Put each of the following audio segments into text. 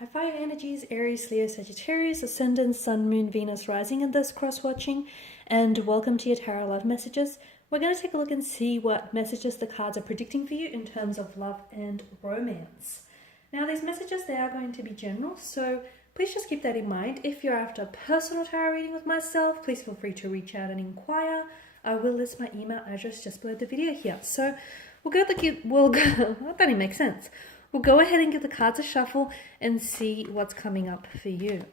Hi, fire energies, Aries, Leo, Sagittarius, Ascendant, Sun, Moon, Venus, Rising, and those cross-watching. And welcome to your Tarot Love Messages. We're going to take a look and see what messages the cards are predicting for you in terms of love and romance. Now, these messages, they are going to be general, so please just keep that in mind. If you're after a personal tarot reading with myself, please feel free to reach out and inquire. I will list my email address just below the video here. So that didn't make sense. We'll go ahead and give the cards a shuffle and see what's coming up for you.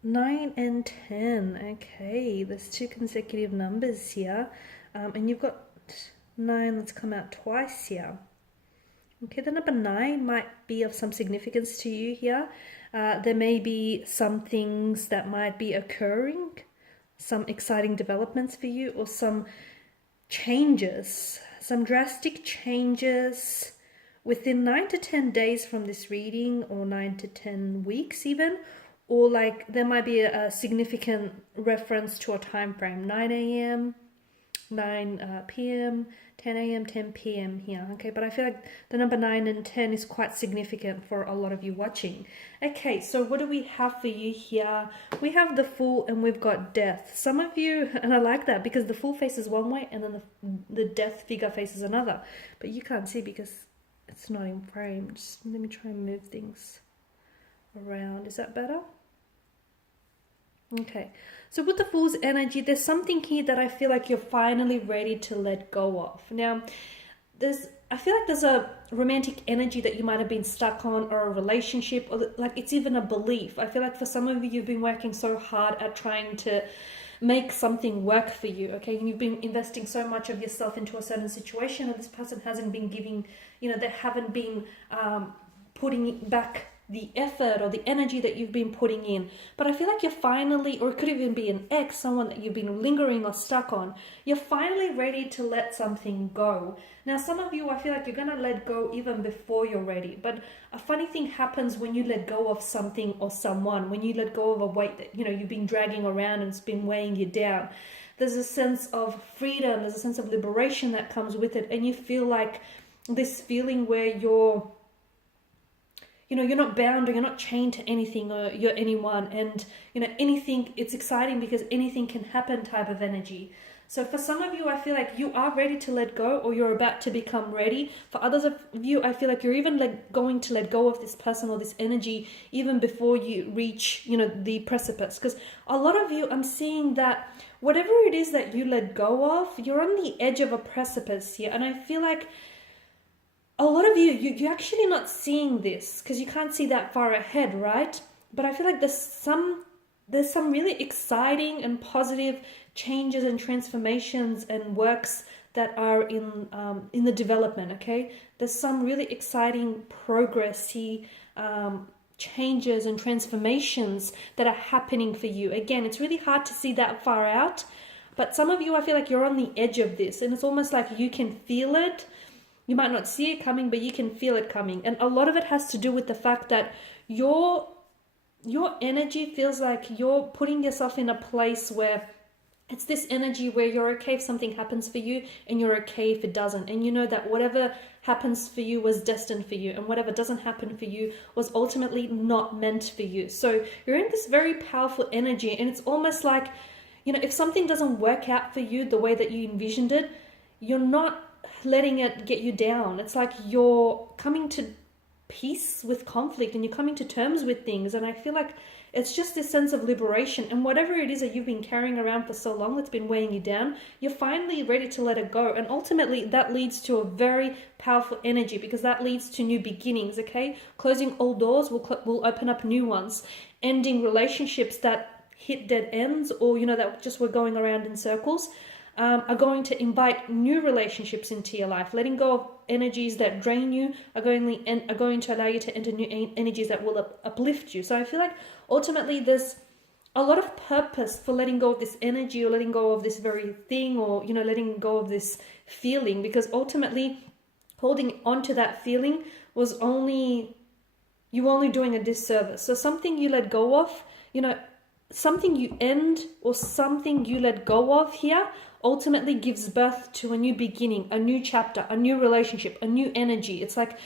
Nine and 10. Okay, there's two consecutive numbers here. And you've got 9 that's come out twice here. Okay, the number 9 might be of some significance to you here. There may be some things that might be occurring, some exciting developments for you, or some changes, some drastic changes within 9 to 10 days from this reading, or 9 to 10 weeks even. Or like there might be a significant reference to a time frame, 9 a.m., 9 p.m., 10 a.m., 10 p.m. here. Okay, but I feel like the number 9 and 10 is quite significant for a lot of you watching. Okay, so what do we have for you here? We have the Fool and we've got Death. Some of you, and I like that because the Fool faces one way and then the Death figure faces another. But you can't see because it's not in frame. Just let me try and move things around. Is that better? Okay, so with the Fool's energy, there's something here that I feel like you're finally ready to let go of. Now, I feel like there's a romantic energy that you might have been stuck on, or a relationship, or like it's even a belief. I feel like for some of you, you've been working so hard at trying to make something work for you, okay? And you've been investing so much of yourself into a certain situation, and this person hasn't been giving, they haven't been putting back the effort or the energy that you've been putting in. But I feel like you're finally, or it could even be an ex, someone that you've been lingering or stuck on, you're finally ready to let something go. Now, some of you, I feel like you're going to let go even before you're ready. But a funny thing happens when you let go of something or someone, when you let go of a weight that, you've been dragging around and it's been weighing you down. There's a sense of freedom, there's a sense of liberation that comes with it. And you feel like this feeling where you're not bound or you're not chained to anything or you're anyone, and anything, it's exciting because anything can happen type of energy. So for some of you, I feel like you are ready to let go, or you're about to become ready. For others of you, I feel like you're even going to let go of this person or this energy even before you reach the precipice. Because a lot of you, I'm seeing that whatever it is that you let go of, you're on the edge of a precipice here. And I feel like a lot of you're actually not seeing this because you can't see that far ahead, right? But I feel like there's some really exciting and positive changes and transformations and works that are in the development, okay? There's some really exciting progressy changes and transformations that are happening for you. Again, it's really hard to see that far out, but some of you, I feel like you're on the edge of this, and it's almost like you can feel it. You might not see it coming, but you can feel it coming. And a lot of it has to do with the fact that your energy feels like you're putting yourself in a place where it's this energy where you're okay if something happens for you, and you're okay if it doesn't. And you know that whatever happens for you was destined for you, and whatever doesn't happen for you was ultimately not meant for you. So you're in this very powerful energy, and it's almost like, if something doesn't work out for you the way that you envisioned it, you're not letting it get you down. It's like you're coming to peace with conflict, and you're coming to terms with things. And I feel like it's just this sense of liberation, and whatever it is that you've been carrying around for so long that's been weighing you down, you're finally ready to let it go. And ultimately that leads to a very powerful energy, because that leads to new beginnings, okay? Closing old doors will open up new ones. Ending relationships that hit dead ends, or, you know, that just were going around in circles, are going to invite new relationships into your life. Letting go of energies that drain you are going to allow you to enter new energies that will uplift you. So I feel like ultimately there's a lot of purpose for letting go of this energy, or letting go of this very thing, or, you know, letting go of this feeling, because ultimately holding on to that feeling was only doing a disservice. So something you let go of, you know, something you end or something you let go of here ultimately gives birth to a new beginning, a new chapter, a new relationship, a new energy. It's like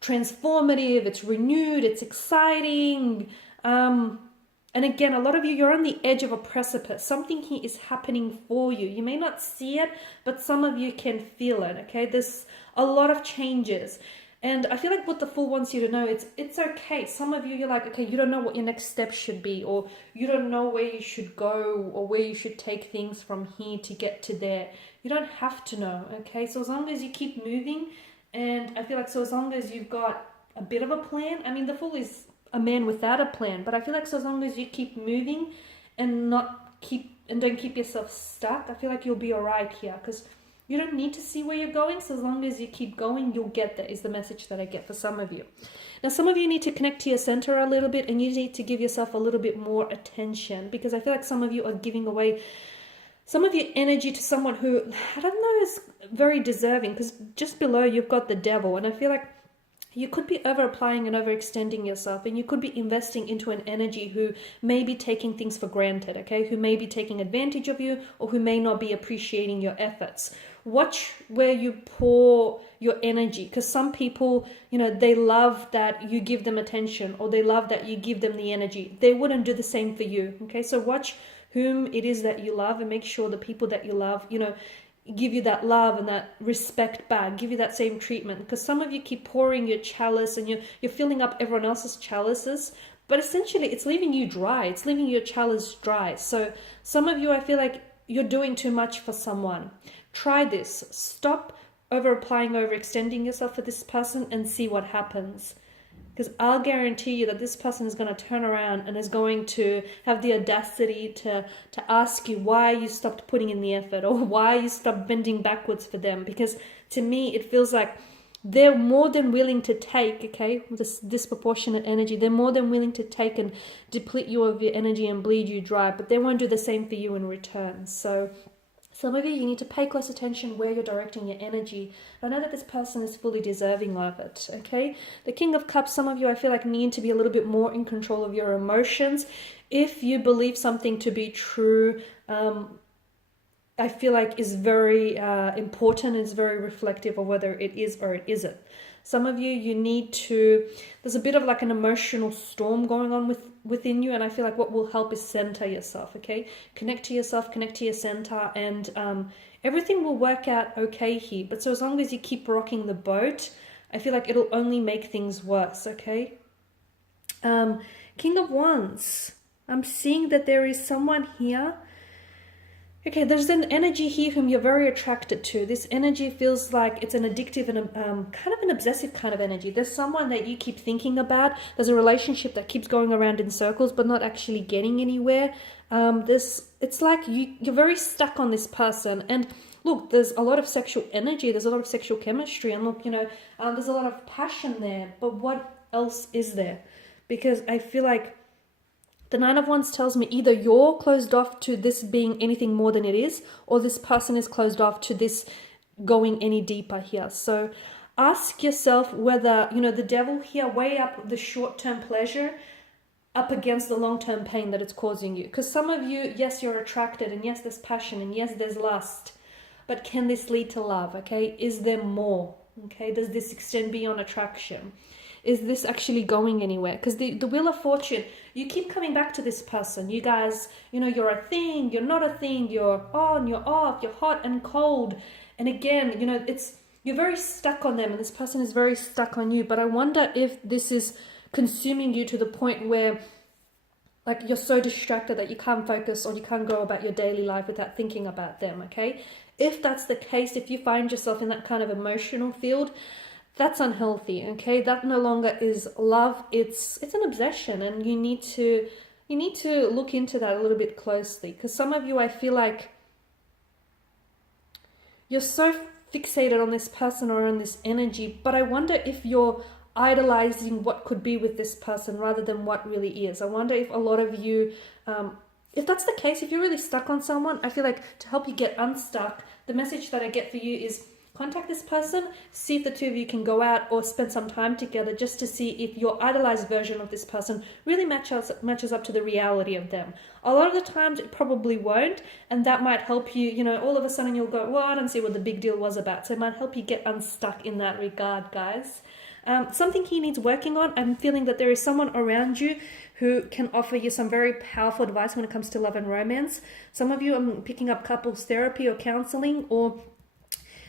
transformative, it's renewed, it's exciting. And again, a lot of you, you're on the edge of a precipice. Something here is happening for you. You may not see it, but some of you can feel it, okay? There's a lot of changes. And I feel like what the Fool wants you to know, it's okay. Some of you, you're like, okay, you don't know what your next step should be, or you don't know where you should go, or where you should take things from here to get to there. You don't have to know, okay? So as long as you keep moving, and I feel like so as long as you've got a bit of a plan, I mean, the Fool is a man without a plan, but I feel like so as long as you keep moving and don't keep yourself stuck, I feel like you'll be all right here, because you don't need to see where you're going. So as long as you keep going, you'll get there, is the message that I get for some of you. Now, some of you need to connect to your center a little bit, and you need to give yourself a little bit more attention, because I feel like some of you are giving away some of your energy to someone who, I don't know, is very deserving, because just below you've got the Devil, and I feel like you could be over applying and overextending yourself, and you could be investing into an energy who may be taking things for granted, okay? Who may be taking advantage of you, or who may not be appreciating your efforts. Watch where you pour your energy, because some people, you know, they love that you give them attention, or they love that you give them the energy. They wouldn't do the same for you, okay? So watch whom it is that you love, and make sure the people that you love, you know, give you that love and that respect back, give you that same treatment, because some of you keep pouring your chalice, and you're filling up everyone else's chalices, but essentially it's leaving you dry. It's leaving your chalice dry. So some of you, I feel like you're doing too much for someone. Try this. Stop over applying, overextending yourself for this person, and see what happens. Because I'll guarantee you that this person is going to turn around and is going to have the audacity to ask you why you stopped putting in the effort, or why you stopped bending backwards for them. Because to me, it feels like they're more than willing to take, okay, this disproportionate energy. They're more than willing to take and deplete you of your energy and bleed you dry, but they won't do the same for you in return. So some of you need to pay close attention where you're directing your energy. I know that this person is fully deserving of it, okay? The King of Cups, some of you, I feel like, need to be a little bit more in control of your emotions. If you believe something to be true, I feel like is very important, is very reflective of whether it is or it isn't. Some of you, you need to, there's a bit of like an emotional storm going on within you, and I feel like what will help is center yourself, okay? Connect to yourself, connect to your center, and everything will work out okay here. But so as long as you keep rocking the boat, I feel like it'll only make things worse, okay? King of Wands, I'm seeing that there is someone here. Okay, there's an energy here whom you're very attracted to. This energy feels like it's an addictive and kind of an obsessive kind of energy. There's someone that you keep thinking about. There's a relationship that keeps going around in circles but not actually getting anywhere. It's like you're very stuck on this person. And look, there's a lot of sexual energy. There's a lot of sexual chemistry. And look, you know, there's a lot of passion there. But what else is there? Because I feel like the Nine of Wands tells me either you're closed off to this being anything more than it is, or this person is closed off to this going any deeper here. So ask yourself whether, you know, the Devil here, weigh up the short-term pleasure up against the long-term pain that it's causing you. Because some of you, yes, you're attracted, and yes, there's passion, and yes, there's lust. But can this lead to love, okay? Is there more, okay? Does this extend beyond attraction? Is this actually going anywhere? Because the Wheel of Fortune, you keep coming back to this person. You guys, you know, you're a thing, you're not a thing, you're on, you're off, you're hot and cold. And again, you know, you're very stuck on them, and this person is very stuck on you. But I wonder if this is consuming you to the point where, like, you're so distracted that you can't focus, or you can't go about your daily life without thinking about them, okay? If that's the case, if you find yourself in that kind of emotional field, that's unhealthy, okay? That no longer is love. It's an obsession, and you need to you need to look into that a little bit closely, because some of you, I feel like you're so fixated on this person or on this energy, but I wonder if you're idolizing what could be with this person rather than what really is. I wonder if a lot of you, if that's the case, if you're really stuck on someone, I feel like to help you get unstuck, the message that I get for you is contact this person, see if the two of you can go out or spend some time together, just to see if your idolized version of this person really matches up to the reality of them. A lot of the times it probably won't, and that might help you, you know, all of a sudden you'll go, well, I don't see what the big deal was about. So it might help you get unstuck in that regard, guys. Something he needs working on. I'm feeling that there is someone around you who can offer you some very powerful advice when it comes to love and romance. Some of you are picking up couples therapy or counseling, or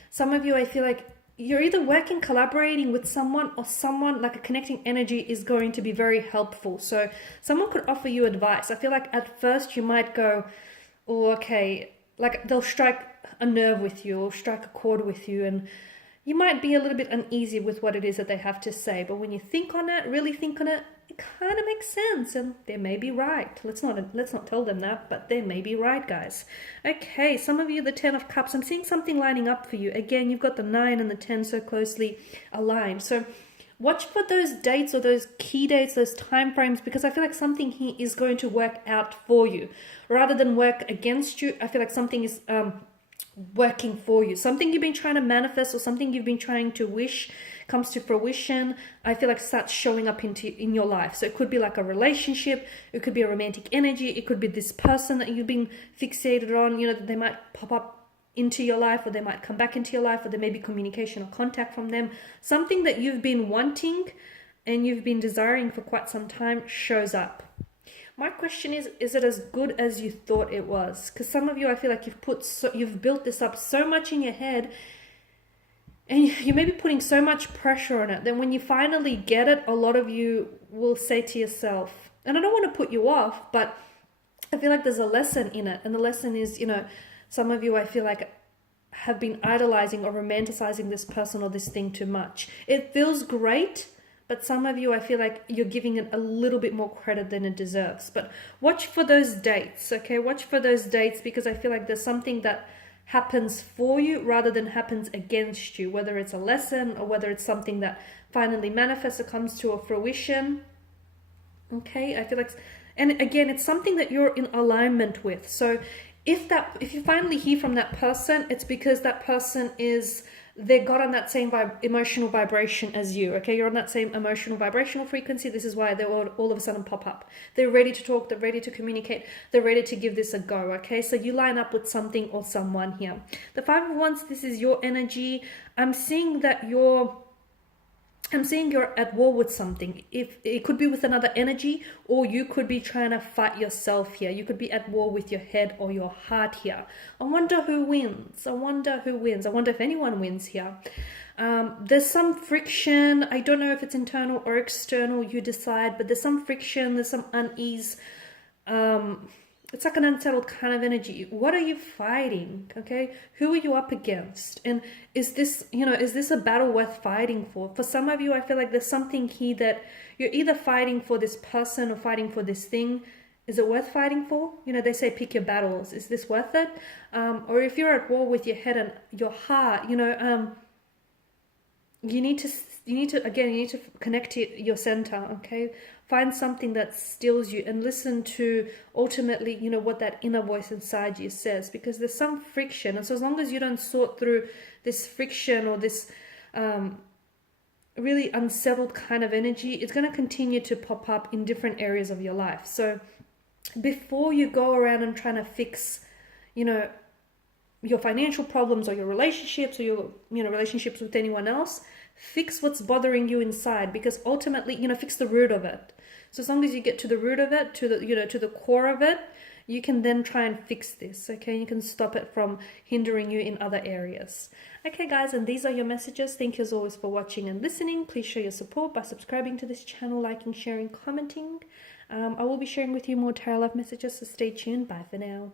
some of you, I feel like you're either working, collaborating with someone, or someone like a connecting energy is going to be very helpful. So someone could offer you advice. I feel like at first you might go, oh, okay, like they'll strike a nerve with you or strike a chord with you, and you might be a little bit uneasy with what it is that they have to say. But when you think on it, really think on it, it kind of makes sense, and they may be right. Let's not tell them that, but they may be right, guys. Okay, some of you, the 10 of Cups, I'm seeing something lining up for you. Again, you've got the 9 and the 10 so closely aligned. So watch for those dates or those key dates, those time frames, because I feel like something here is going to work out for you rather than work against you. I feel like something is working for you. Something you've been trying to manifest or something you've been trying to wish comes to fruition. I feel like starts showing up in your life. So it could be like a relationship, it could be a romantic energy, it could be this person that you've been fixated on, you know, that they might pop up into your life, or they might come back into your life, or there may be communication or contact from them. Something that you've been wanting and you've been desiring for quite some time shows up. My question is it as good as you thought it was? Because some of you, I feel like you've built this up so much in your head, and you may be putting so much pressure on it, then when you finally get it, a lot of you will say to yourself, and I don't want to put you off, but I feel like there's a lesson in it. And the lesson is, you know, some of you, I feel like, have been idolizing or romanticizing this person or this thing too much. It feels great, but some of you, I feel like you're giving it a little bit more credit than it deserves. But watch for those dates, okay? Watch for those dates, because I feel like there's something that happens for you rather than happens against you, whether it's a lesson or whether it's something that finally manifests or comes to a fruition. Okay, I feel like, and again, it's something that you're in alignment with. So if you finally hear from that person, it's because that person they got on that same emotional vibration as you, okay? You're on that same emotional vibrational frequency. This is why they all of a sudden pop up. They're ready to talk. They're ready to communicate. They're ready to give this a go, okay? So you line up with something or someone here. The 5 of Wands, this is your energy. I'm seeing you're at war with something. If it could be with another energy, or you could be trying to fight yourself here. You could be at war with your head or your heart here. I wonder who wins. I wonder if anyone wins here. There's some friction. I don't know if it's internal or external, you decide, but there's some friction, there's some unease. It's like an unsettled kind of energy. What are you fighting? Okay, who are you up against? And is this a battle worth fighting for? For some of you, I feel like there's something here that you're either fighting for this person or fighting for this thing. Is it worth fighting for? You know, they say pick your battles. Is this worth it? Or if you're at war with your head and your heart, you know, you need to connect to your center, okay? Find something that stills you and listen to ultimately, you know, what that inner voice inside you says, because there's some friction. And so as long as you don't sort through this friction or this really unsettled kind of energy, it's going to continue to pop up in different areas of your life. So before you go around and trying to fix, you know, your financial problems or your relationships or your, you know, relationships with anyone else, fix what's bothering you inside, because ultimately, you know, fix the root of it. So as long as you get to the root of it, to the core of it, you can then try and fix this, okay? You can stop it from hindering you in other areas. Okay, guys, and these are your messages. Thank you as always for watching and listening. Please show your support by subscribing to this channel, liking, sharing, commenting. I will be sharing with you more tarot love messages, so stay tuned. Bye for now.